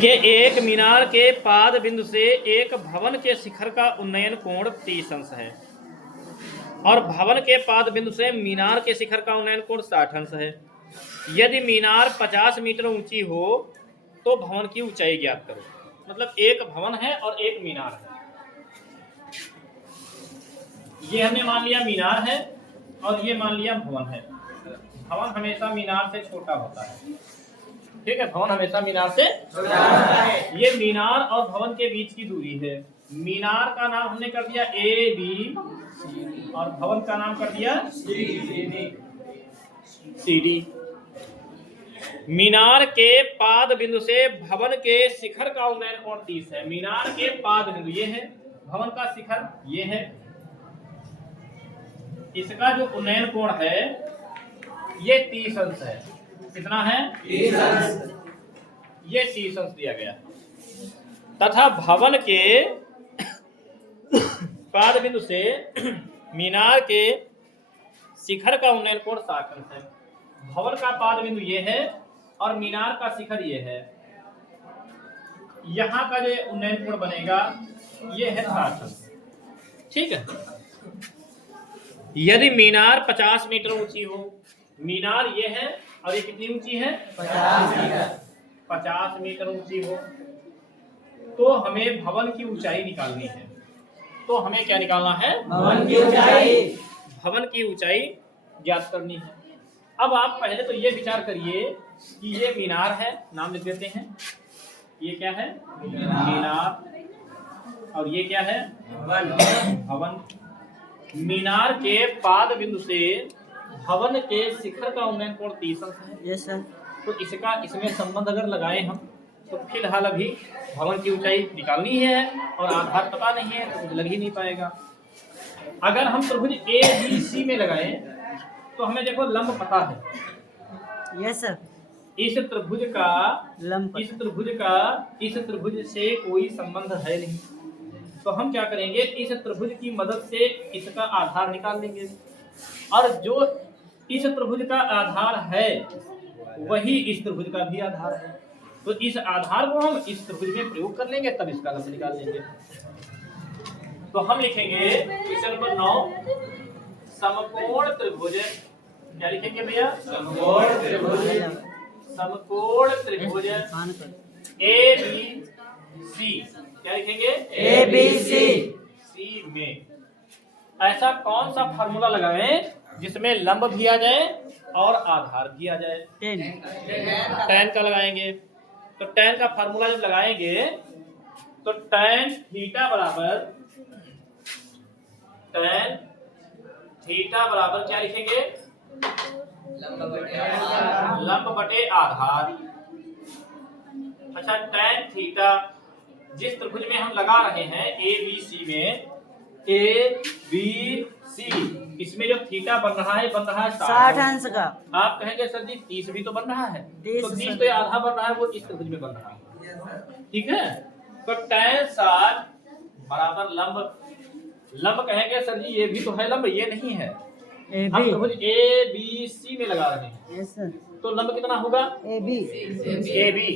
ये एक मीनार के पाद बिंदु से एक भवन के शिखर का उन्नयन कोण 30 अंश है और भवन के पाद बिंदु से मीनार के शिखर का उन्नयन कोण 60 अंश है। यदि मीनार 50 मीटर ऊंची हो तो भवन की ऊंचाई ज्ञात करो। मतलब एक भवन है और एक मीनार है। ये हमने मान लिया मीनार है और ये मान लिया भवन है। भवन हमेशा मीनार से छोटा होता है। ठीक है, भवन हमेशा मीनार से छोटा है। ये मीनार और भवन के बीच की दूरी है। मीनार का नाम हमने कर दिया ए बी और भवन का नाम कर दिया सी डी। मीनार के पाद बिंदु से भवन के शिखर का उन्नयन कोण 30 है। मीनार के पाद बिंदु ये है, भवन का शिखर ये है। इसका जो उन्नयन कोण है ये 30 अंश है। कितना है? 30 अंश। ये 30 अंश दिया गया तथा भवन के पाद बिंदु से मीनार के शिखर का उन्नयन कोण 60 अंश है। भवन का पाद बिंदु ये है और मीनार का शिखर ये है। यहां का जो उन्नयन कोण बनेगा ये है 60 अंश। ठीक है। यदि मीनार 50 मीटर ऊंची हो, मीनार ये है और ये कितनी ऊंची है? 50 मीटर ऊंची हो तो हमें भवन की ऊंचाई निकालनी है। तो हमें क्या निकालना है? भवन की ऊंचाई। भवन की ऊंचाई ज्ञात करनी है। अब आप पहले तो ये विचार करिए कि ये मीनार है, नाम लिख देते हैं। ये क्या है? मीनार। और ये क्या है? भवन। मीनार के पाद बिंदु से भवन के शिखर का उन्नयन कोण 30 अंश है। Yes sir. तो इसका इसमें संबंध अगर लगाए हम तो फिलहाल अभी भवन की ऊंचाई निकालनी है और आधार पता नहीं है तो कुछ लग ही नहीं पाएगा। अगर हम त्रिभुज ए बी सी में लगाएं तो हमें देखो लंब पता है। Yes sir. इस त्रिभुज का लंब, इस त्रिभुज से कोई संबंध है नहीं। तो हम क्या करेंगे, इस त्रिभुज की मदद से इसका आधार निकाल लेंगे और जो इस त्रिभुज का आधार है वही इस त्रिभुज का भी आधार है। तो इस आधार को हम इस त्रिभुज में प्रयोग कर लेंगे तब इसका लंब निकाल लेंगे। तो हम लिखेंगे क्वेश्चन नंबर 9 समकोण त्रिभुज। क्या लिखेंगे भैया? समकोण त्रिभुज ए बी सी। क्या लिखेंगे? ए बी सी में ऐसा कौन सा फार्मूला लगाएं जिसमें लंब भी आ जाए और आधार भी आ जाए? tan का लगाएंगे। तो tan का फार्मूला जब लगाएंगे तो tan थीटा बराबर क्या लिखेंगे? लंब बटे आधार। अच्छा, tan थीटा जिस त्रिभुज में हम लगा रहे हैं ए बी सी में, ए बी सी, इसमें जो थीटा बन रहा है 60 अंश का। आप कहेंगे सर जी 30 भी तो बन रहा है। तो 30 तो आधा बन रहा है, वो इस त्रिभुज में बन रहा है। ठीक है। तो tan 60 बराबर लंब कहेंगे सर जी ये भी तो है लंब, ये नहीं है। हम त्रिभुज ए बी सी में लगा रहे हैं। तो लंब कितना होगा? A B.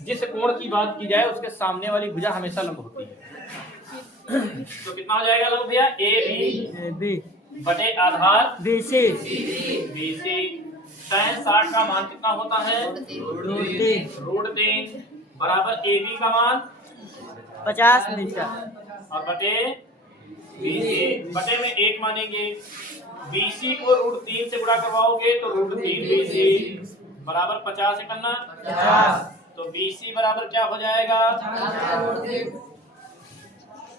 जिस कोण की बात की जाए उसके सामने वाली भुजा हमेशा लंब होती है। तो कितना हो जाएगा लंब भैया? ए बी बटे आधार बी सी। tan 60 का मान कितना होता है? √3 बराबर ए बी का मान 50 मीटर और बटे बीसी। बटे में 1 मानेंगे। बीसी को √3 से गुणा करवाओगे तो √3 बीसी बराबर 50 करना 50। तो BC बराबर क्या हो जाएगा?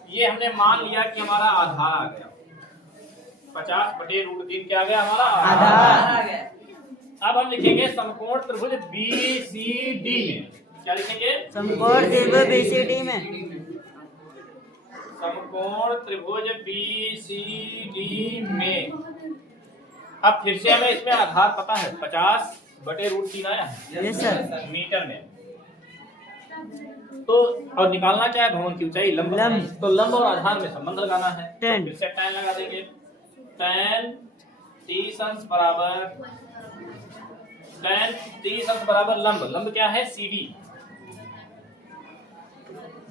ये हमने मान लिया कि हमारा आधार आ गया। 50 बटे √3 क्या आ गया? हमारा आधार आ गया। अब हम लिखेंगे समकोण त्रिभुज BCD में। क्या लिखेंगे? समकोण त्रिभुज BCD में। समकोण त्रिभुज BCD में। अब फिर से हमें इसमें आधार पता है, 50 बटे √3 आया है। Yes sir. मीटर में। तो और निकालना क्या है? भवन की ऊंचाई, लंब। तो लंब और आधार में संबंध लगाना है। तो फिर से tan लगा देंगे। tan 30 अंश बराबर लंब। लंब क्या है? CD।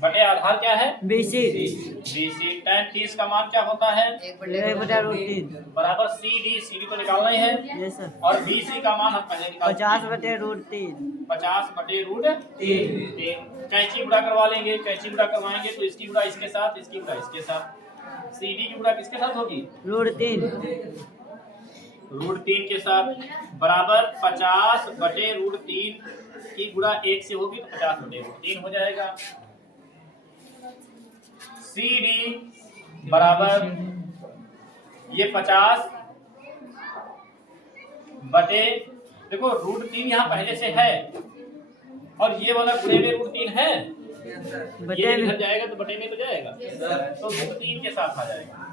बटे आधार क्या है? BC। BC। tan 30 का मान क्या होता है? 1/√3 बराबर CD। CD तो निकालना ही है। Yes sir. और BC का मान हम पहले निकाल 50/√3 50/√3। कैंची गुणा करवा लेंगे, कैंची गुणा करवाएंगे तो इसकी गुणा इसके साथ, इसकी गुणा इसके साथ। CD की गुणा किसके साथ होगी? √3 √3 के साथ बराबर 50/√3 की गुणा 1 से होगी तो 50/√3 हो जाएगा। CD बराबर ये 50 बटे, देखो √3 यहाँ पहले से है और ये वाला गुणे में √3 है, ये इधर जाएगा तो बटे में तो जाएगा, तो √3 के साथ आ जाएगा।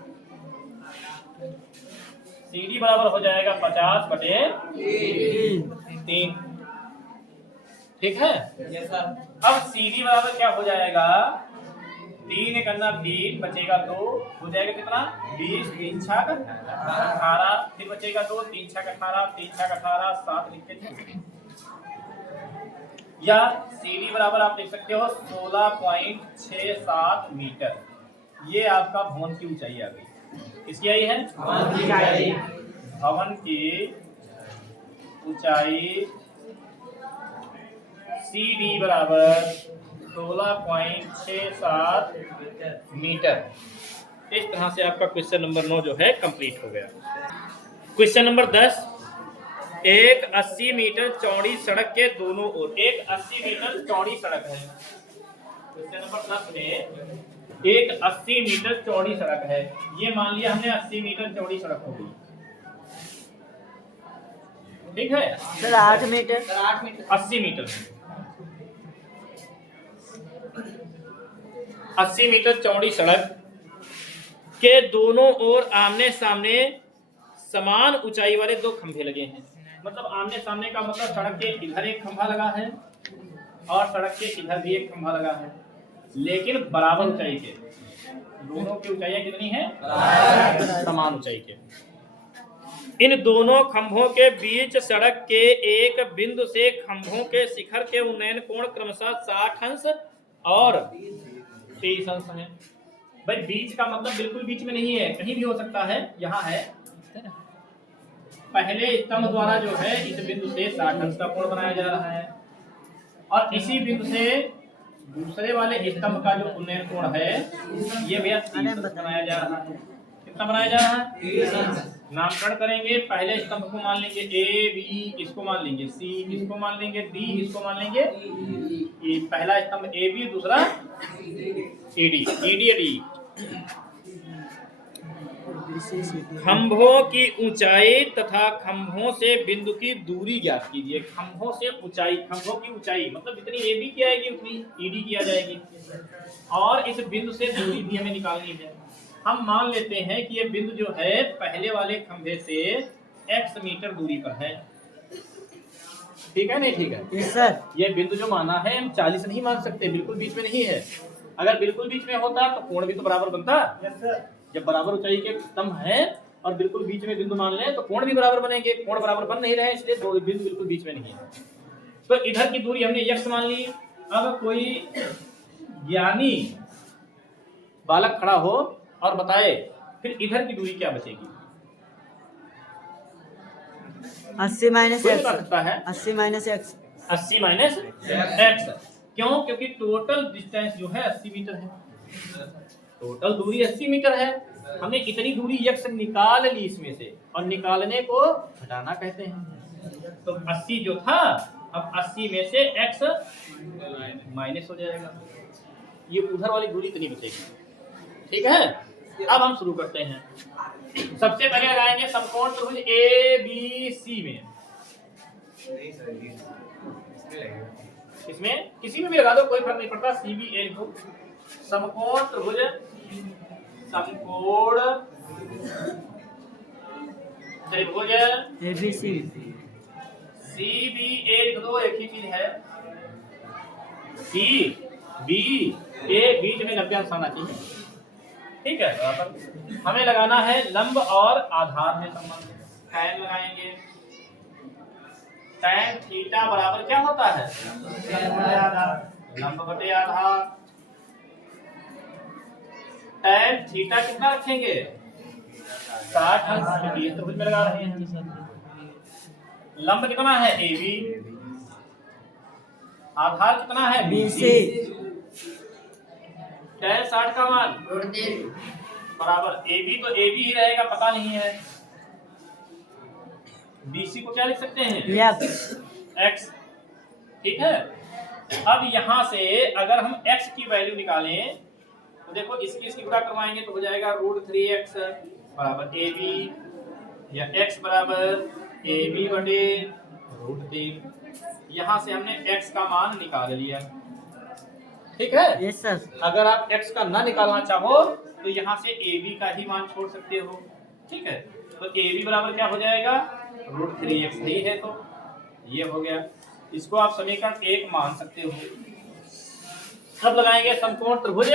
CD बराबर हो जाएगा 50/3। ठीक है। अब CD बराबर क्या हो जाएगा? 3 करना 3 बचेगा 2 हो जाएगा कितना? 20 3 छक 18 फिर बचेगा 2 3 छक 18 3 छक 18 7 लिख के या CD बराबर आप देख सकते हो 16.67 मीटर। ये आपका भवन की ऊंचाई आ गई। इसकी आई है भवन की ऊंचाई CD बराबर 16.67 मीटर। इस तरह से आपका क्वेश्चन नंबर 9 जो है कंप्लीट हो गया। क्वेश्चन नंबर 10, एक 80 मीटर चौड़ी सड़क के दोनों ओर, एक 80 मीटर चौड़ी सड़क है। क्वेश्चन नंबर 10 में एक 80 मीटर चौड़ी सड़क है। ये मान लिया हमने 80 मीटर चौड़ी सड़क हो गई। ठीक है सर 8 मीटर 80 मीटर 80 मीटर चौड़ी सड़क के दोनों ओर आमने सामने समान ऊंचाई वाले 2 खंभे लगे हैं। मतलब आमने सामने का मतलब सड़क के इधर एक खंभा लगा है और सड़क के इधर भी एक खंभा लगा है, लेकिन बराबर ऊंचाई के। दोनों की ऊंचाइयां कितनी है? समान ऊंचाई के। इन दोनों खंभों के बीच सड़क के एक बिंदु से खंभों के शिखर के उन्नयन कोण क्रमशः 60 अंश और 30 अंश है। भाई बीच का मतलब बिल्कुल बीच में नहीं है, कहीं भी हो सकता है। यहाँ है पहले स्तंभ द्वारा जो है इस बिंदु से 60 अंश का कोण बनाया जा रहा है और इसी बिंदु से दूसरे वाले स्तंभ का जो उन्नयन कोण है ये भैया 30 अंश बनाया जा रहा है। कितना बनाया जा रहा है? नामकरण करेंगे। पहले स्तंभ को मान लेंगे A, B, इसको मान लेंगे C, इसको मान लेंगे D, इसको मान लेंगे E। पहला स्तंभ AB, दूसरा ED, ED। खंभों की ऊंचाई तथा खंभों से बिंदु की दूरी ज्ञात कीजिए। खंभों से ऊंचाई, खंभों की ऊंचाई मतलब जितनी AB की आएगी उतनी ED की आ जाएगी और इस बिंदु से दूरी भी हमें निकालनी है। हम मान लेते हैं कि ये बिंदु जो है पहले वाले खंभे से x मीटर दूरी पर है। ठीक है नहीं? ठीक है यस सर। ये बिंदु जो माना है हम 40 नहीं मान सकते, बिल्कुल बीच में नहीं है। अगर बिल्कुल बीच में होता तो कोण भी तो बराबर बनता। Yes sir. जब बराबर ऊंचाई के स्तंभ है और बिल्कुल बीच में बिंदु मान लें तो कोण भी बराबर बनेंगे। कोण बराबर बन नहीं रहे, इसलिए दो बिंदु बिल्कुल बीच में नहीं है। तो इधर की दूरी हमने x मान ली। अब कोई ज्ञानी बालक खड़ा हो और बताए फिर इधर की दूरी क्या बचेगी? 80 माइनस कोई x। बता सकता है? 80 माइनस x। 80 minus x। क्यों? क्योंकि टोटल डिस्टेंस जो है 80 मीटर है। टोटल दूरी 80 मीटर है। हमने इतनी दूरी x निकाल ली इसमें से और निकालने को घटाना कहते हैं। तो 80 जो था अब 80 में से x माइनस हो जाएगा। ये उधर वाली दूरी इतनी बचेगी। ठीक है, अब हम शुरू करते हैं। सबसे पहले लगाएंगे समकोण त्रिभुज ABC में। इसमें किसी में भी लगा दो, कोई फर्क नहीं पड़ता। CBA को समकोण त्रिभुज, समकोण त्रिभुज ABC। CBA लिख दो, एक ही चीज है। CBA बीच में 90 अंश आना चाहिए। ठीक है, हमें लगाना है लंब और आधार में संबंध। tan लगाएंगे। tan थीटा बराबर क्या होता है? लंब बटे आधार। tan थीटा कितना रखेंगे 60 अंश, क्योंकि ये त्रिभुज में लगा रहे हैं। लंब कितना है AB, आधार कितना है BC, tan 60 का मान बराबर AB, तो AB ही रहेगा, पता नहीं है। BC को क्या लिख सकते हैं x, ठीक है। अब यहां से अगर हम x की वैल्यू निकालें तो देखो इसकी गुणा करवाएंगे तो हो जाएगा √3x बराबर AB, या x बराबर AB बटे √3। यहाँ से हमने x का मान निकाल लिया, ठीक है। Yes sir. अगर आप x का ना निकालना चाहो तो यहाँ से AB का ही मान छोड़ सकते हो, ठीक है। तो AB बराबर क्या हो जाएगा √3x, सही है, तो ये हो गया। इसको आप समीकरण 1 मान सकते हो। अब लगाएंगे समकोण त्रिभुज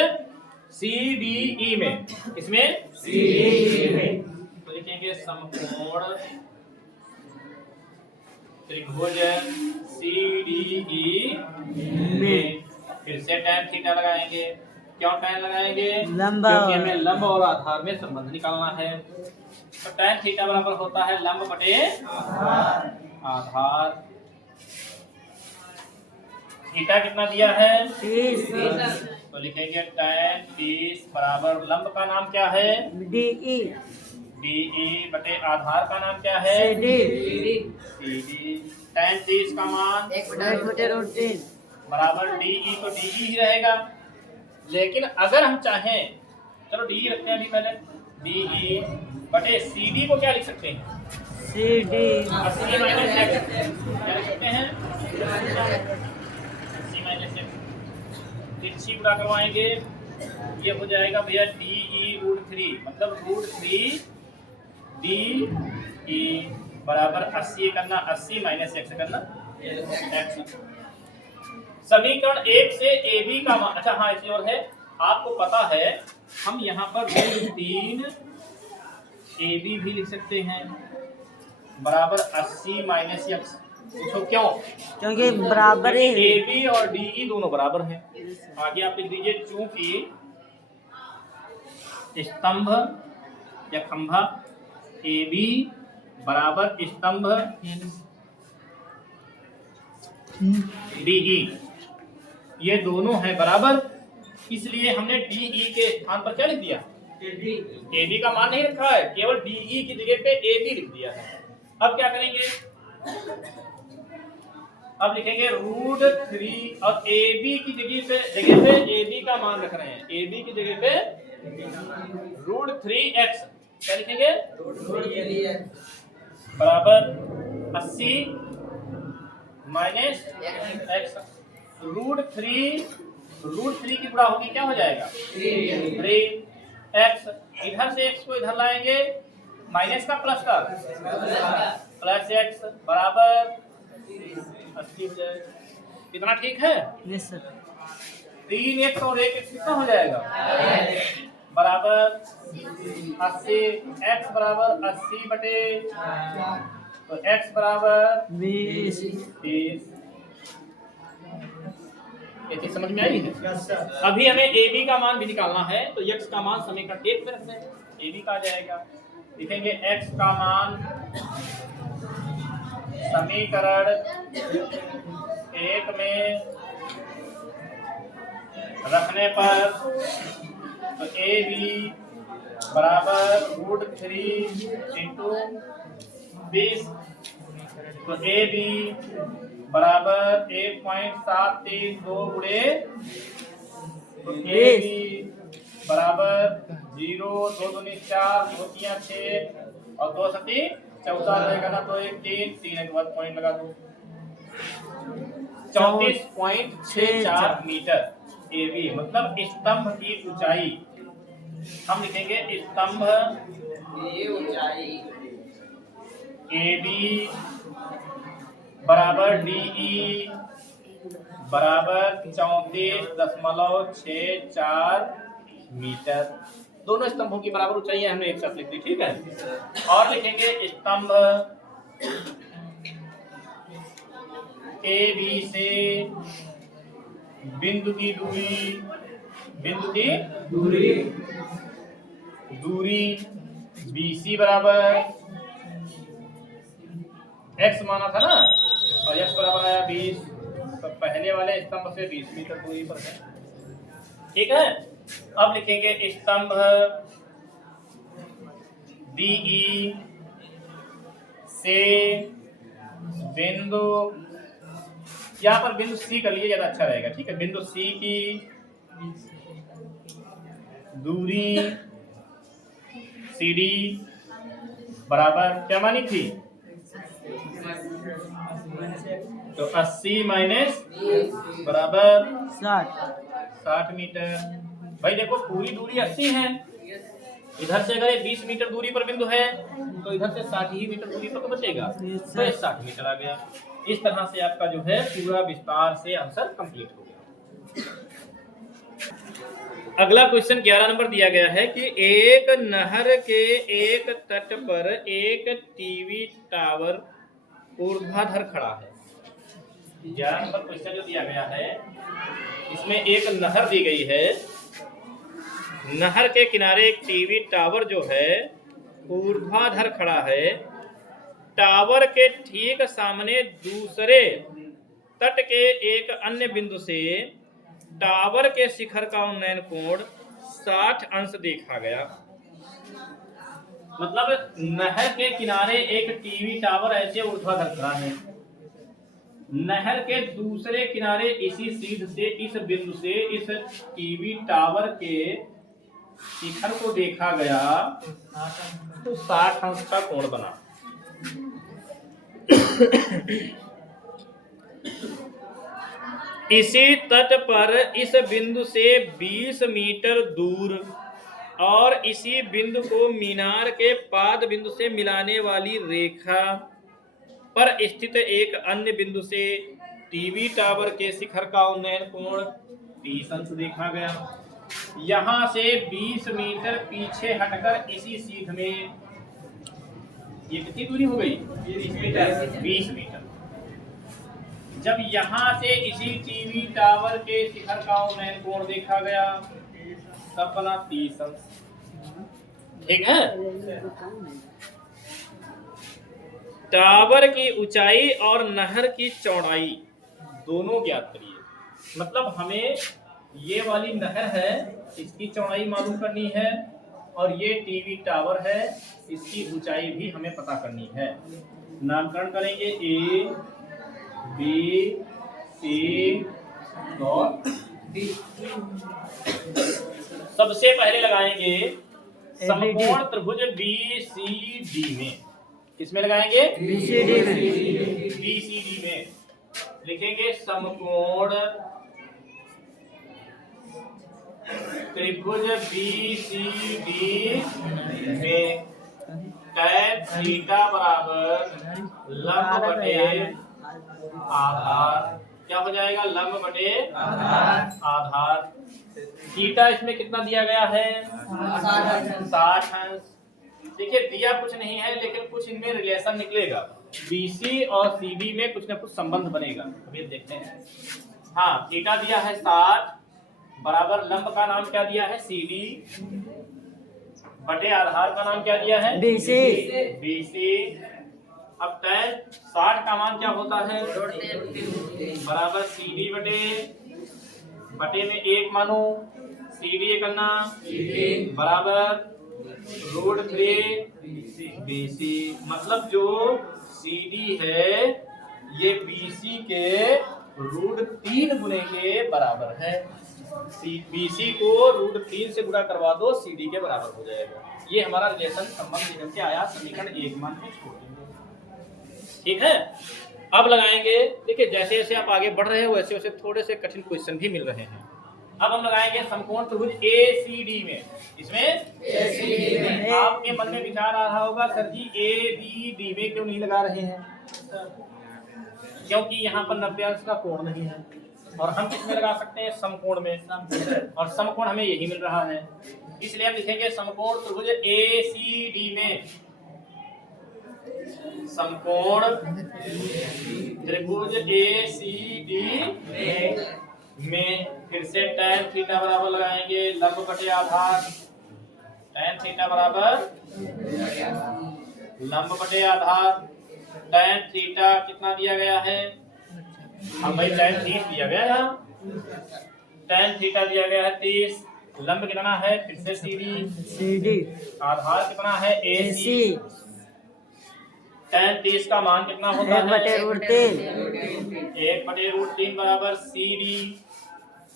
CDE में, इसमें CDE में तो लिखेंगे समकोण त्रिभुज CDE में, फिर से tan थीटा लगाएंगे। क्यों tan लगाएंगे, क्योंकि हमें लंब और आधार में संबंध निकालना है। तो tan थीटा बराबर होता है लंब बटे आधार। थीटा कितना दिया है 30, तो लिखेंगे tan 30 बराबर लंब का नाम क्या है DE बटे आधार का नाम क्या है CD। tan 30 का मान 1/√3 बराबर DE, तो DE ही रहेगा। लेकिन अगर हम चाहें, चलो DE रखते हैं अभी पहले, DE बटे CD को क्या लिख सकते हैं CD 80 माइनस x, क्या लिख सकते हैं 80 माइनस x। तिरछी गुणा करवाएंगे, ये हो जाएगा भैया DE√3, मतलब √3 DE बराबर 80 करना 80 माइनस x करना x। समीकरण 1 से AB का मान, अच्छा हाँ इसी और है, आपको पता है हम यहाँ पर √3 AB भी लिख सकते हैं बराबर 80 माइनस x। तो क्यों, क्योंकि बराबर है, AB और DE दोनों बराबर हैं। आगे आप लिख दीजिए चूंकि स्तंभ या खंभा AB बराबर स्तंभ DE, ये दोनों है बराबर, इसलिए हमने DE के स्थान पर क्या लिख दिया AB का मान नहीं रखा है, केवल DE की जगह पे AB लिख दिया है। अब क्या करेंगे, अब लिखेंगे √3 और AB की जगह पे AB का मान रख रहे हैं, AB की जगह पे √3x, क्या लिखेंगे बराबर 80 माइनस x। √3 की गुणा होगी, क्या हो जाएगा 3x, इधर से x को इधर लाएंगे, माइनस का प्लस का प्लस x बराबर 80 हो जाएगा। कितना ठीक है, यस सर। 3x और 1x कितना हो जाएगा बराबर 80, x बराबर 80 बटे, तो x बराबर 20। ये चीज समझ में आई है। अभी हमें AB का मान भी निकालना है, तो x का मान समीकरण 1 में रखते हैं, AB का आ जाएगा। लिखेंगे x का मान समीकरण 1 में रखने पर, तो AB बराबर √3 इंटू 20, तो AB बराबर 1.732 गुणे, तो AB बराबर 0, 2 दूनी 4, 2 तियां 6 और 2 सती 14 रहेगा ना, तो 1 3 3 के बाद पॉइंट लगा दो, 34.64 मीटर AB, मतलब स्तंभ की ऊंचाई। हम लिखेंगे स्तंभ की ऊंचाई AB बराबर DE बराबर 34.64 मीटर। दोनों स्तंभों की बराबर ऊंचाई हमने एक साथ लिख दी, ठीक है। और लिखेंगे स्तंभ AB से बिंदु की दूरी बिंदु की दूरी BC बराबर x माना था ना, और x बराबर आया 20, तो पहले वाले स्तंभ से 20 मीटर दूरी पर है। ठीक है, अब लिखेंगे स्तंभ DE से बिंदु, यहाँ पर बिंदु C कर लिए ज्यादा अच्छा रहेगा। ठीक है, बिंदु C की दूरी CD बराबर क्या मानी थी, तो 80 माइनस बराबर 60 मीटर। भाई देखो पूरी दूरी 80 है, इधर से अगर 20 मीटर दूरी पर बिंदु है तो इधर से 60 ही मीटर दूरी पर तो बचेगा, तो ये 60 मीटर आ गया। इस तरह से आपका जो है पूरा विस्तार से आंसर कंप्लीट हो गया। अगला क्वेश्चन 11 नंबर दिया गया है कि एक नहर के एक तट पर एक टीवी टावर ऊर्ध्वाधर खड़ा है। 11 नंबर क्वेश्चन जो दिया गया है इसमें एक नहर दी गई है, नहर के किनारे एक टीवी टावर जो है ऊर्ध्वाधर खड़ा है, टावर के ठीक सामने दूसरे तट के एक अन्य बिंदु से टावर के शिखर का उन्नयन कोण 60 अंश देखा गया। मतलब नहर के किनारे एक टीवी टावर ऐसे ऊर्ध्वाधर खड़ा है, नहर के दूसरे किनारे इसी सीध से इस बिंदु से इस टीवी टावर के शिखर को देखा गया तो 60 अंश का कोण बना। इसी तट पर इस बिंदु से 20 मीटर दूर और इसी बिंदु को मीनार के पाद बिंदु से मिलाने वाली रेखा पर स्थित एक अन्य बिंदु से टीवी टावर के शिखर का उन्नयन कोण 30 अंश देखा गया। यहां से 20 मीटर पीछे हटकर इसी सीध में ये कितनी दूरी हो गई, 20 मीटर। जब यहां से इसी टीवी टावर के शिखर का उन्नयन कोण देखा गया तब बना 30 अंश। ठीक है, टावर की ऊंचाई और नहर की चौड़ाई दोनों ज्ञात करिए। मतलब हमें ये वाली नहर है इसकी चौड़ाई मालूम करनी है और ये टीवी टावर है इसकी ऊंचाई भी हमें पता करनी है। नामकरण करेंगे A B C और D। सबसे पहले लगाएंगे समकोण त्रिभुज BCD में। किसमें लगाएंगे, BCD में लिखेंगे समकोण त्रिभुज BCD में tan थीटा बराबर लंब बटे आधार। क्या हो जाएगा, लंब बटे आधार। थीटा इसमें कितना दिया गया है, 60 अंश। देखिए दिया कुछ नहीं है लेकिन कुछ इनमें रिलेशन निकलेगा, BC और CD में कुछ ना कुछ संबंध बनेगा। अभी देखते हैं। हाँ, थीटा दिया है 60 बराबर लंब का नाम क्या दिया है CD बटे आधार का नाम क्या दिया है BC। अब tan 60 का मान क्या होता है बराबर CD बटे में 1 मानो CD करना बराबर √3 BC। मतलब जो CD है ये BC के √3 गुने के बराबर है। BC को √3 से गुणा करवा दो CD के बराबर हो जाएगा। ये हमारा रिलेशन संबंध निकल के आया, समीकरण 1 मान को छोड़ देंगे। ठीक है, अब लगाएंगे। देखिए जैसे जैसे आप आगे बढ़ रहे हो वैसे वैसे थोड़े से कठिन क्वेश्चन भी मिल रहे हैं। अब हम लगाएंगे समकोण त्रिभुज ACD में। इसमें ACD में आपके मन में विचार आ रहा होगा सर जी ABD में क्यों नहीं लगा रहे हैं, क्योंकि यहाँ पर 90 अंश का कोण नहीं है और हम किसमें लगा सकते हैं, समकोण में, और समकोण हमें यही मिल रहा है। इसलिए हम लिखेंगे समकोण त्रिभुज ACD में, समकोण त्रिभुज ACD में फिर से tan थीटा बराबर लगाएंगे लंब बटे आधार, tan थीटा बराबर लंब बटे आधार। tan थीटा कितना दिया गया है? अब भाई tan 30 दिया गया है, tan थीटा दिया गया है 30, लंब कितना है? फिर से CD, आधार कितना है? AC। tan 30 का मान कितना होता है? 1/√3 बराबर CD।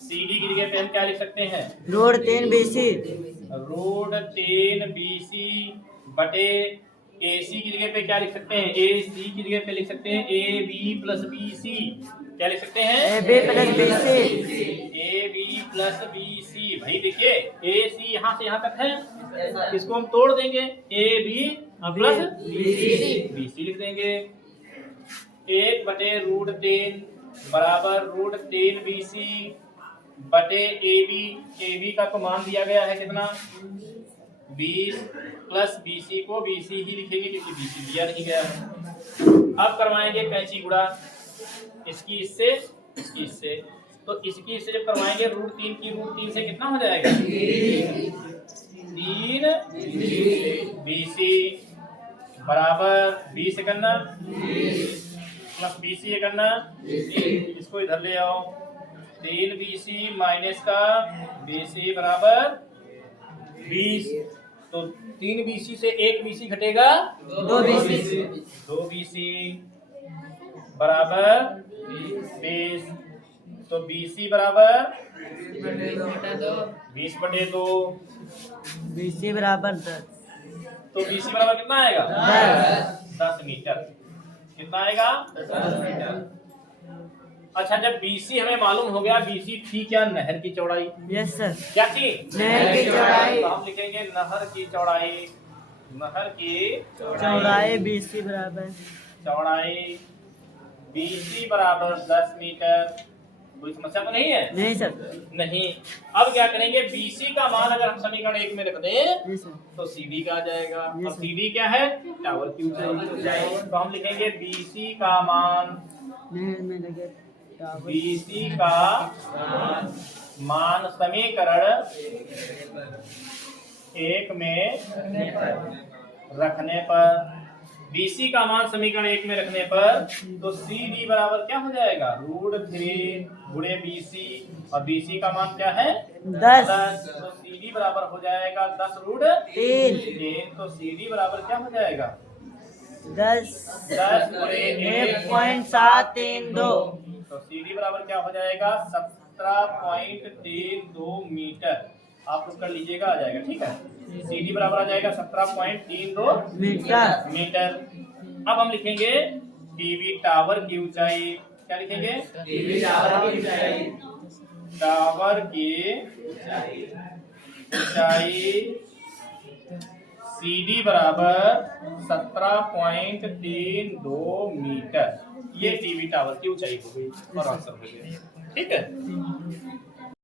CD की जगह पे हम क्या लिख सकते हैं? √3 BC √3 BC बटे AC की जगह पे क्या लिख सकते हैं? AC की जगह पे लिख सकते हैं AB प्लस BC। क्या लिख सकते हैं? AB plus BC। AB plus BC। भाई देखिए AC यहाँ से यहाँ तक है, इसको हम तोड़ देंगे, AB प्लस BC लिख देंगे। 1/√3 बराबर √3 BC बटे AB का तो मान दिया गया है कितना? 20 प्लस BC को BC ही लिखेंगे क्योंकि BC दिया नहीं गया है। अब करवाएंगे कैंची गुणा, इसकी इससे, इसकी इससे। तो इसकी इससे जब करवाएंगे √3 की √3 से कितना हो जाएगा? 3 BC बराबर 20 करना प्लस BC करना, इसको इधर ले आओ। 3 BC माइनस का BC बराबर 20। तो 3 BC से 1 BC घटेगा 2 BC। 2 BC बराबर 20। तो BC बराबर 20/2। BC बराबर 10। तो BC बराबर कितना आएगा? 10 मीटर। कितना आएगा? 10 मीटर। अच्छा, जब BC हमें मालूम हो गया, BC थी क्या? नहर की चौड़ाई। Yes sir. क्या थी? नहर की चौड़ाई। तो हम लिखेंगे नहर की चौड़ाई। नहर की चौड़ाई BC बराबर, चौड़ाई BC बराबर 10 मीटर। कोई समस्या तो नहीं है? नहीं सर। नहीं। अब क्या करेंगे? BC का मान अगर हम समीकरण 1 में रख दें जी सर। तो CD का आ जाएगा। Yes, और sir. CD क्या है? टावर की ऊंचाई। तो हम लिखेंगे BC का मान, नहर में लगे टावर। BC का मान समीकरण 1 में रखने पर, BC का मान समीकरण 1 में रखने पर तो CD बराबर क्या हो जाएगा? √3 गुणे BC, और BC का मान क्या है? 10। तो CD बराबर हो जाएगा 10√3। 3। तो CD बराबर क्या हो जाएगा? 10 गुणे 1.732। तो CD बराबर क्या हो जाएगा? 17.32 मीटर। आप लोग कर लीजिएगा, आ जाएगा। ठीक है, CD बराबर आ जाएगा 17.32 मीटर। अब हम लिखेंगे PV टावर की ऊंचाई। क्या लिखेंगे? PV टावर की ऊंचाई। टावर की ऊंचाई CD बराबर 17.32 मीटर। ये PV टावर की ऊंचाई हो गई और आंसर हो गया। ठीक है।